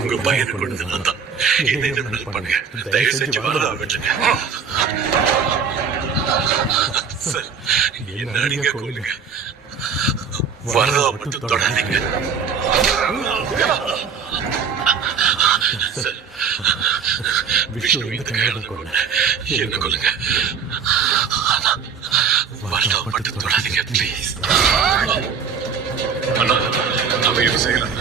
உங்க பையனை கொண்டது நான் தான். என்ன என்ன பண்ணுங்க, தயவு செஞ்சு வரதா விட்டுருங்க சார். என்ன நீங்க கொள்ளுங்க, வரதா மட்டும் தொடாதீங்க சார். விஷ்ணு என்ன கொள்ளுங்க, வரதா மட்டும் தொடாதீங்க ப்ளீஸ். அண்ணா நம்ம இது செய்யலாம்.